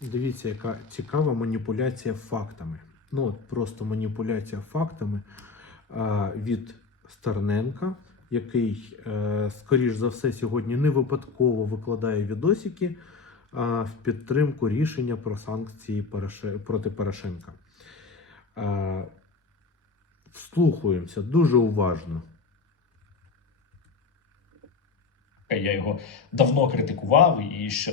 Дивіться, яка цікава маніпуляція фактами. Ну, от просто маніпуляція фактами а, від Стерненка, який, е, скоріш за все, сьогодні не випадково викладає відосики а, в підтримку рішення про санкції Пороше- проти Порошенка. А, вслухуємося дуже уважно. Я його давно критикував і ще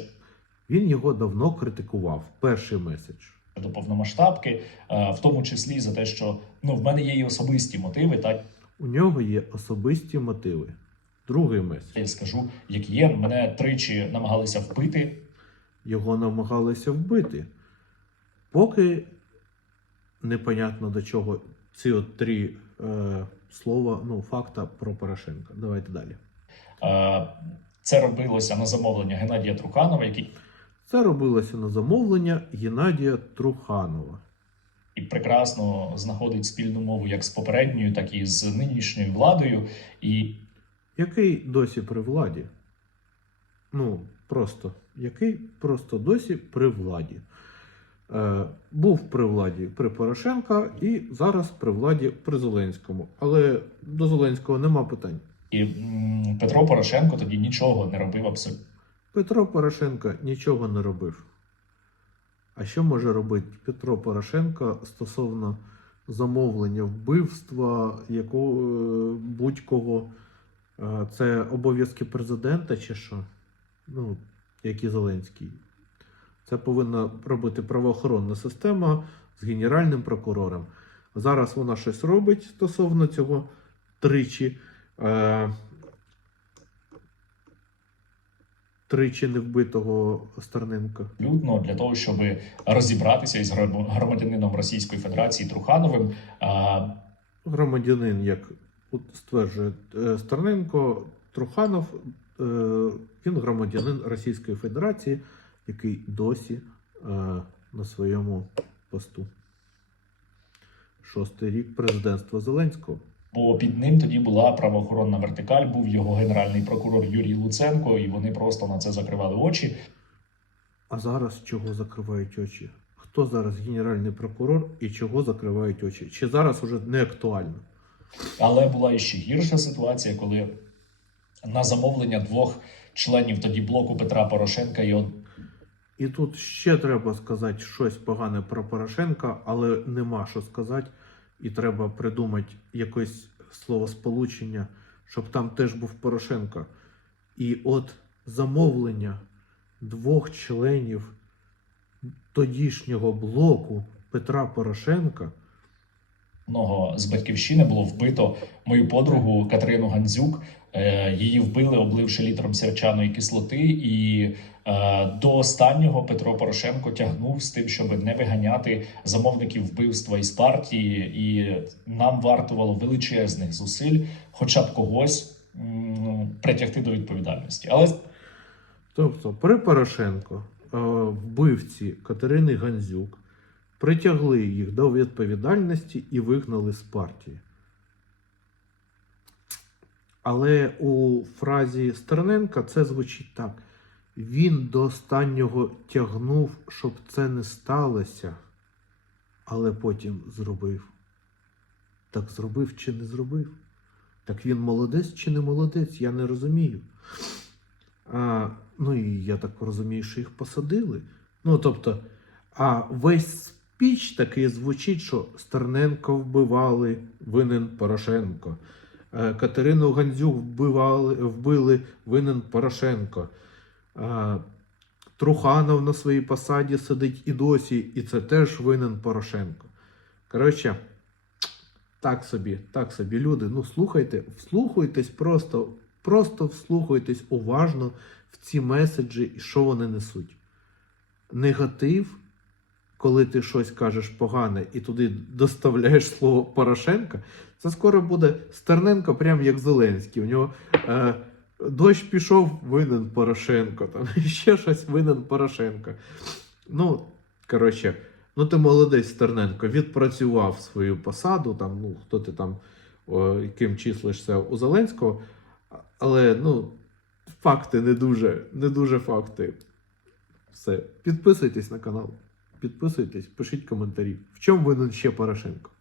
Він його давно критикував. Перший меседж. до повномасштабки, е, в тому числі за те, що ну в мене є і особисті мотиви, так У нього є особисті мотиви. Другий меседж. я скажу, як є. Мене тричі намагалися вбити. Його намагалися вбити. Поки непонятно до чого ці от три е, слова, ну, факта про Порошенка. Давайте далі. Е, Це робилося на замовлення Геннадія Труханова, який Це робилося на замовлення Геннадія Труханова. і прекрасно знаходить спільну мову як з попередньою, так і з нинішньою владою. І який досі при владі. Ну, просто, який просто досі при владі. Е, був при владі при Порошенка і зараз при владі при Зеленському. Але до Зеленського нема питань. і Петро Порошенко тоді нічого не робив абсолютно. Петро Порошенко нічого не робив. А що може робити Петро Порошенко стосовно замовлення вбивства якого, е, будь-кого? Е, Це обов'язки президента чи що? Ну, як і Зеленський. Це повинна робити правоохоронна система з генеральним прокурором. Зараз вона щось робить стосовно цього тричі. Е, тричі невбитого Стерненка. Абсолютно для того, щоб розібратися із громадянином Російської Федерації Трухановим. А, Громадянин, як стверджує е, Стерненко, Труханов, е, він громадянин Російської Федерації, який досі е, на своєму посту. Шостий рік президентства Зеленського. Бо під ним тоді була правоохоронна вертикаль, був його генеральний прокурор Юрій Луценко, і вони просто на це закривали очі. А зараз чого закривають очі? Хто зараз генеральний прокурор і чого закривають очі? Чи зараз уже не актуально? Але була іще гірша ситуація, коли на замовлення двох членів тоді блоку Петра Порошенка і І тут ще треба сказати щось погане про Порошенка, але нема що сказати, і треба придумати якесь словосполучення, щоб там теж був Порошенко. І от замовлення двох членів тодішнього блоку Петра Порошенка з батьківщини було вбито мою подругу Катерину Гандзюк. Е, Її вбили, обливши літром сірчаної кислоти, і е, до останнього Петро Порошенко тягнув з тим, щоб не виганяти замовників вбивства із партії, і нам вартувало величезних зусиль, хоча б когось притягти до відповідальності. Але Тобто, при Порошенко е, вбивці Катерини Гандзюк притягли їх до відповідальності і вигнали з партії. Але у фразі Стерненка це звучить так: він до останнього тягнув, щоб це не сталося, але потім зробив. Так зробив чи не зробив? Так він молодець чи не молодець? Я не розумію. А, ну і я так розумію, що їх посадили. Ну, тобто, а весь спіч такий звучить, що Стерненко вбивали, винен Порошенко. Е, Катерину Гандзюк вбивали, вбили, винен Порошенко. Е, Труханов на своїй посаді сидить і досі, і це теж винен Порошенко. Коротше, так собі, так собі, люди. Ну, слухайте, вслухайтесь просто, просто вслухайтесь уважно в ці меседжі і що вони несуть. Негатив, коли ти щось кажеш погане і туди доставляєш слово Порошенка, це скоро буде Стерненко, прям як Зеленський. У нього е, дощ пішов, винен Порошенко, там ще щось винен Порошенко. Ну, коротше, ну ти молодець, Стерненко, відпрацював свою посаду, там, ну, хто ти там, о, яким числишся у Зеленського, але ну, факти не дуже, не дуже факти. Все. Підписуйтесь на канал. Підписуйтесь, пишіть коментарі. В чому винен ще Порошенко?